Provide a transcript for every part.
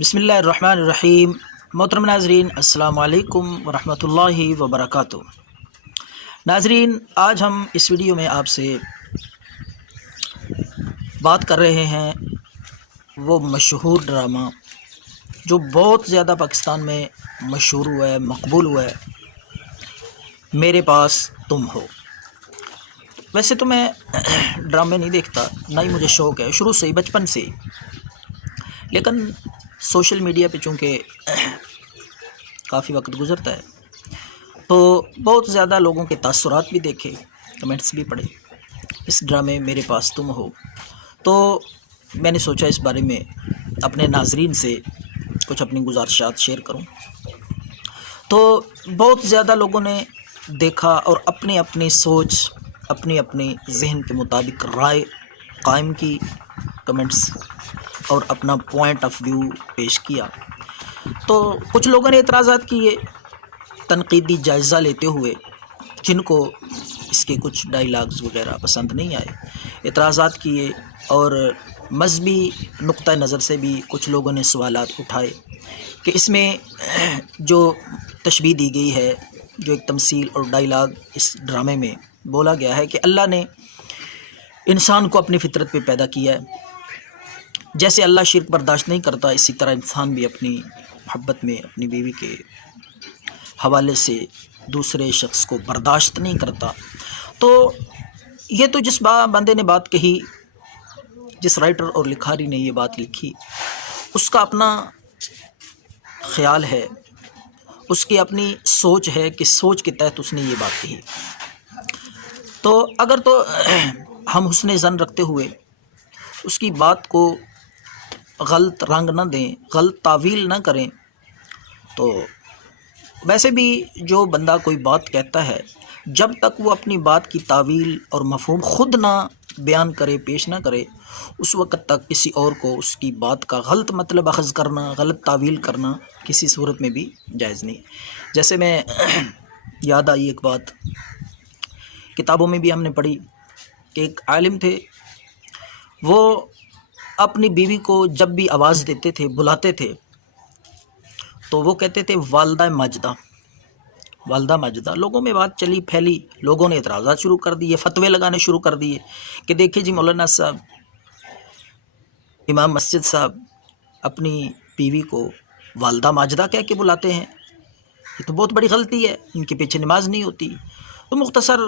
بسم اللہ الرحمن الرحیم۔ محترم ناظرین، السلام علیکم ورحمۃ اللہ وبرکاتہ۔ ناظرین، آج ہم اس ویڈیو میں آپ سے بات کر رہے ہیں وہ مشہور ڈرامہ جو بہت زیادہ پاکستان میں مشہور ہوا ہے، مقبول ہوا ہے، میرے پاس تم ہو۔ ویسے تو میں ڈرامے نہیں دیکھتا، نہ ہی مجھے شوق ہے شروع سے ہی، بچپن سے ہی، لیکن سوشل میڈیا پہ چونکہ کافی وقت گزرتا ہے تو بہت زیادہ لوگوں کے تاثرات بھی دیکھے، کمنٹس بھی پڑھے اس ڈرامے میرے پاس تم ہو، تو میں نے سوچا اس بارے میں اپنے ناظرین سے کچھ اپنی گزارشات شیئر کروں۔ تو بہت زیادہ لوگوں نے دیکھا اور اپنی اپنی سوچ، اپنی اپنی ذہن کے مطابق رائے قائم کی، کمنٹس اور اپنا پوائنٹ آف ویو پیش کیا۔ تو کچھ لوگوں نے اعتراضات کیے تنقیدی جائزہ لیتے ہوئے، جن کو اس کے کچھ ڈائیلاگز وغیرہ پسند نہیں آئے، اعتراضات کیے، اور مذہبی نقطہ نظر سے بھی کچھ لوگوں نے سوالات اٹھائے کہ اس میں جو تشبیہ دی گئی ہے، جو ایک تمثیل اور ڈائیلاگ اس ڈرامے میں بولا گیا ہے کہ اللہ نے انسان کو اپنی فطرت پہ پیدا کیا ہے، جیسے اللہ شرک برداشت نہیں کرتا، اسی طرح انسان بھی اپنی محبت میں اپنی بیوی کے حوالے سے دوسرے شخص کو برداشت نہیں کرتا۔ تو یہ تو جس بندے نے بات کہی، جس رائٹر اور لکھاری نے یہ بات لکھی، اس کا اپنا خیال ہے، اس کی اپنی سوچ ہے کہ سوچ کے تحت اس نے یہ بات کہی۔ تو اگر تو ہم حسن ظن رکھتے ہوئے اس کی بات کو غلط رنگ نہ دیں، غلط تعویل نہ کریں، تو ویسے بھی جو بندہ کوئی بات کہتا ہے، جب تک وہ اپنی بات کی تعویل اور مفہوم خود نہ بیان کرے، پیش نہ کرے، اس وقت تک کسی اور کو اس کی بات کا غلط مطلب اخذ کرنا، غلط تعویل کرنا کسی صورت میں بھی جائز نہیں۔ جیسے میں یاد آئی ایک بات، کتابوں میں بھی ہم نے پڑھی کہ ایک عالم تھے، وہ اپنی بیوی کو جب بھی آواز دیتے تھے، بلاتے تھے، تو وہ کہتے تھے والدہ ماجدہ، والدہ ماجدہ۔ لوگوں میں بات چلی پھیلی، لوگوں نے اعتراضات شروع کر دیے، فتوے لگانے شروع کر دیے کہ دیکھیں جی مولانا صاحب، امام مسجد صاحب اپنی بیوی کو والدہ ماجدہ کہہ کے بلاتے ہیں، یہ تو بہت بڑی غلطی ہے، ان کے پیچھے نماز نہیں ہوتی۔ تو مختصر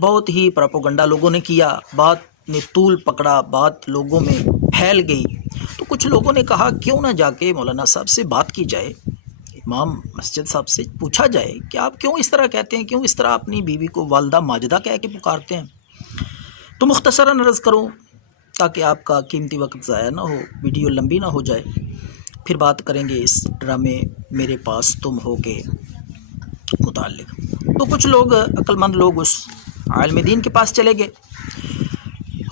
بہت ہی پروپیگنڈا لوگوں نے کیا، بات نے طول پکڑا، بات لوگوں میں پھیل گئی۔ تو کچھ لوگوں نے کہا کیوں نہ جا کے مولانا صاحب سے بات کی جائے، امام مسجد صاحب سے پوچھا جائے کہ آپ کیوں اس طرح کہتے ہیں، کیوں اس طرح اپنی بیوی کو والدہ ماجدہ کہہ کے پکارتے ہیں۔ تو مختصراً عرض کروں تاکہ آپ کا قیمتی وقت ضائع نہ ہو، ویڈیو لمبی نہ ہو جائے، پھر بات کریں گے اس ڈرامے میرے پاس تم ہو کے متعلق۔ تو کچھ لوگ، عقل مند لوگ، اس عالم دین کے پاس چلے گئے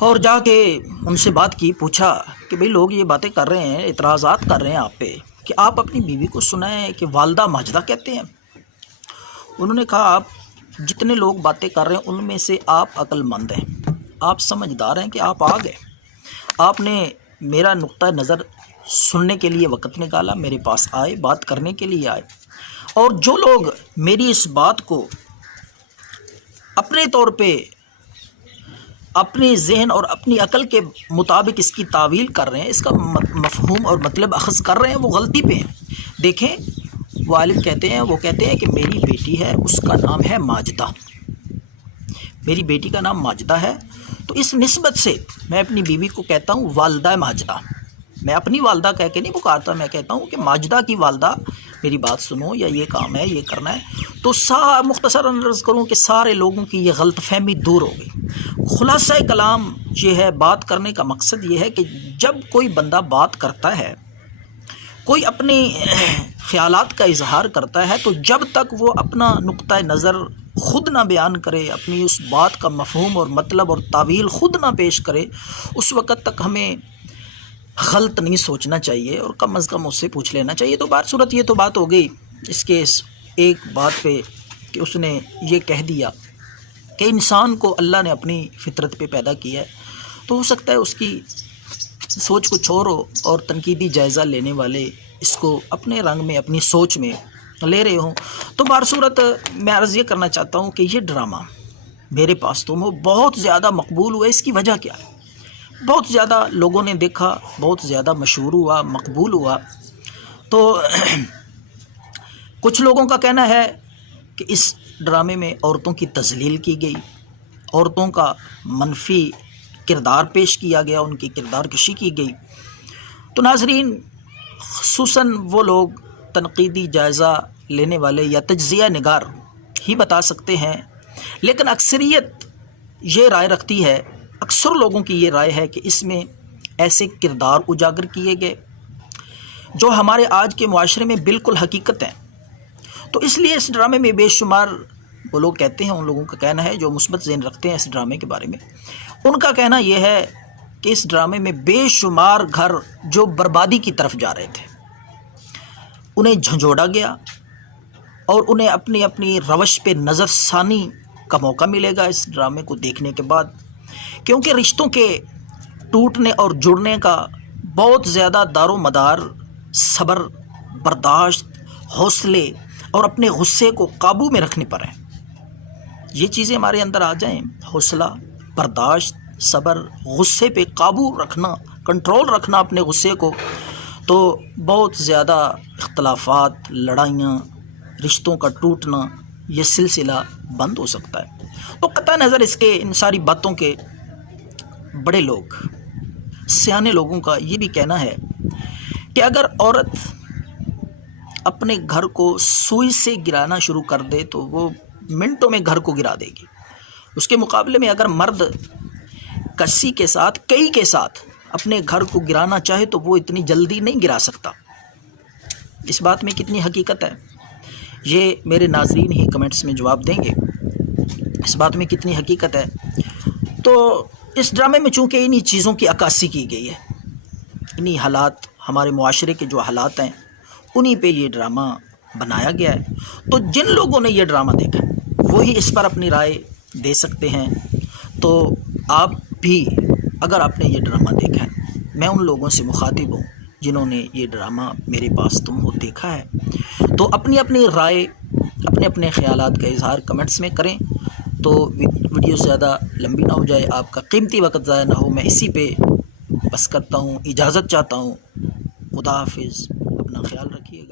اور جا کے ان سے بات کی، پوچھا کہ بھئی لوگ یہ باتیں کر رہے ہیں، اعتراضات کر رہے ہیں آپ پہ کہ آپ اپنی بیوی کو سنائیں کہ والدہ ماجدہ کہتے ہیں۔ انہوں نے کہا آپ جتنے لوگ باتیں کر رہے ہیں ان میں سے آپ عقل مند ہیں، آپ سمجھدار ہیں کہ آپ آ گئے، آپ نے میرا نقطہ نظر سننے کے لیے وقت نکالا، میرے پاس آئے، بات کرنے کے لیے آئے، اور جو لوگ میری اس بات کو اپنے طور پہ اپنی ذہن اور اپنی عقل کے مطابق اس کی تعویل کر رہے ہیں، اس کا مفہوم اور مطلب اخذ کر رہے ہیں، وہ غلطی پہ ہیں۔ دیکھیں وہ عالم کہتے ہیں، وہ کہتے ہیں کہ میری بیٹی ہے، اس کا نام ہے ماجدہ، میری بیٹی کا نام ماجدہ ہے، تو اس نسبت سے میں اپنی بیوی کو کہتا ہوں والدہ ماجدہ۔ میں اپنی والدہ کہہ کے نہیں پکارتا، میں کہتا ہوں کہ ماجدہ کی والدہ میری بات سنو، یا یہ کام ہے، یہ کرنا ہے۔ تو مختصر عرض کروں کہ سارے لوگوں کی یہ غلط فہمی دور ہو گئی۔ خلاصہ کلام یہ ہے، بات کرنے کا مقصد یہ ہے کہ جب کوئی بندہ بات کرتا ہے، کوئی اپنے خیالات کا اظہار کرتا ہے، تو جب تک وہ اپنا نقطہ نظر خود نہ بیان کرے، اپنی اس بات کا مفہوم اور مطلب اور تعویل خود نہ پیش کرے، اس وقت تک ہمیں غلط نہیں سوچنا چاہیے، اور کم از کم اس سے پوچھ لینا چاہیے۔ تو بات صورت یہ تو بات ہو گئی اس کے ایک بات پہ کہ اس نے یہ کہہ دیا کہ انسان کو اللہ نے اپنی فطرت پہ پیدا کیا ہے، تو ہو سکتا ہے اس کی سوچ کو چھوڑو اور تنقیدی جائزہ لینے والے اس کو اپنے رنگ میں اپنی سوچ میں لے رہے ہوں۔ تو بارصورت میں عرض یہ کرنا چاہتا ہوں کہ یہ ڈرامہ میرے پاس تم ہو بہت زیادہ مقبول ہوا، اس کی وجہ کیا ہے؟ بہت زیادہ لوگوں نے دیکھا، بہت زیادہ مشہور ہوا، مقبول ہوا۔ تو کچھ لوگوں کا کہنا ہے کہ اس ڈرامے میں عورتوں کی تذلیل کی گئی، عورتوں کا منفی کردار پیش کیا گیا، ان کی کردار کشی کی گئی۔ تو ناظرین، خصوصاً وہ لوگ تنقیدی جائزہ لینے والے یا تجزیہ نگار ہی بتا سکتے ہیں، لیکن اکثریت یہ رائے رکھتی ہے، اکثر لوگوں کی یہ رائے ہے کہ اس میں ایسے کردار اجاگر کیے گئے جو ہمارے آج کے معاشرے میں بالکل حقیقت ہیں۔ تو اس لیے اس ڈرامے میں بے شمار وہ لوگ کہتے ہیں، ان لوگوں کا کہنا ہے جو مثبت ذہن رکھتے ہیں اس ڈرامے کے بارے میں، ان کا کہنا یہ ہے کہ اس ڈرامے میں بے شمار گھر جو بربادی کی طرف جا رہے تھے انہیں جھنجھوڑا گیا، اور انہیں اپنی اپنی روش پہ نظر ثانی کا موقع ملے گا اس ڈرامے کو دیکھنے کے بعد، کیونکہ رشتوں کے ٹوٹنے اور جڑنے کا بہت زیادہ دار و مدار صبر، برداشت، حوصلے اور اپنے غصے کو قابو میں رکھنے پر ہیں۔ یہ چیزیں ہمارے اندر آ جائیں، حوصلہ، برداشت، صبر، غصے پہ قابو رکھنا، کنٹرول رکھنا اپنے غصے کو، تو بہت زیادہ اختلافات، لڑائیاں، رشتوں کا ٹوٹنا، یہ سلسلہ بند ہو سکتا ہے۔ تو قطع نظر اس کے ان ساری باتوں کے بڑے لوگ، سیانے لوگوں کا یہ بھی کہنا ہے کہ اگر عورت اپنے گھر کو سوئی سے گرانا شروع کر دے تو وہ منٹوں میں گھر کو گرا دے گی، اس کے مقابلے میں اگر مرد کسی کے ساتھ، کئی کے ساتھ اپنے گھر کو گرانا چاہے تو وہ اتنی جلدی نہیں گرا سکتا۔ اس بات میں کتنی حقیقت ہے یہ میرے ناظرین ہی کمنٹس میں جواب دیں گے، اس بات میں کتنی حقیقت ہے۔ تو اس ڈرامے میں چونکہ انہی چیزوں کی عکاسی کی گئی ہے، انہی حالات، ہمارے معاشرے کے جو حالات ہیں انہی پہ یہ ڈرامہ بنایا گیا ہے۔ تو جن لوگوں نے یہ ڈرامہ دیکھا وہی اس پر اپنی رائے دے سکتے ہیں۔ تو آپ بھی اگر آپ نے یہ ڈرامہ دیکھا ہے، میں ان لوگوں سے مخاطب ہوں جنہوں نے یہ ڈرامہ میرے پاس تم ہو دیکھا ہے، تو اپنی اپنی رائے، اپنے اپنے خیالات کا اظہار کمنٹس میں کریں، تو ویڈیو زیادہ لمبی نہ ہو جائے، آپ کا قیمتی وقت ضائع نہ ہو۔ میں اسی پہ بس کرتا ہوں، اجازت چاہتا ہوں۔ خدا حافظ، اپنا خیال رکھیے۔